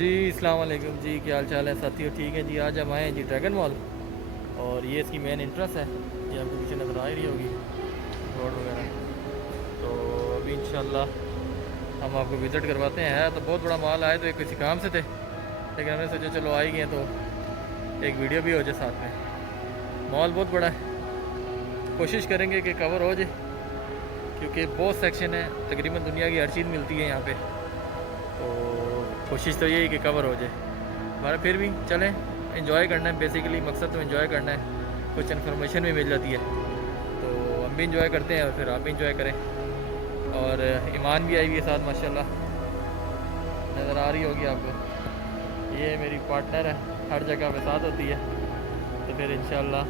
जी अस्सलाम वालेकुम जी, क्या हाल चाल है साथियों? ठीक है जी। आज हम आए हैं जी ड्रैगन मॉल, और ये इसकी मेन इंट्रेंस है। ये आपको पीछे नज़र आ ही रही होगी रोड वगैरह। तो अभी इंशाल्लाह हम आपको विज़िट करवाते हैं। है तो बहुत बड़ा मॉल, आए तो एक किसी काम से थे, लेकिन हमने सोचा चलो आ ही गए तो एक वीडियो भी हो जाए साथ में। मॉल बहुत बड़ा है, कोशिश करेंगे कि कवर हो जाए, क्योंकि बहुत सेक्शन है, तकरीबन दुनिया की हर चीज़ मिलती है यहाँ पे। तो कोशिश तो यही कि कवर हो जाए हमारा। फिर भी चलें, एंजॉय करना है बेसिकली, मकसद तो एंजॉय करना है, कुछ इन्फॉर्मेशन भी मिल जाती है। तो हम भी इंजॉय करते हैं और फिर आप भी इंजॉय करें। और ईमान भी आई हुई है साथ माशाल्लाह, नज़र आ रही होगी आपको। ये मेरी पार्टनर है, हर जगह पे साथ होती है। तो फिर इंशाल्लाह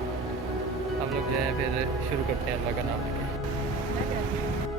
हम लोग जो है फिर शुरू करते हैं अल्लाह का नाम लेके।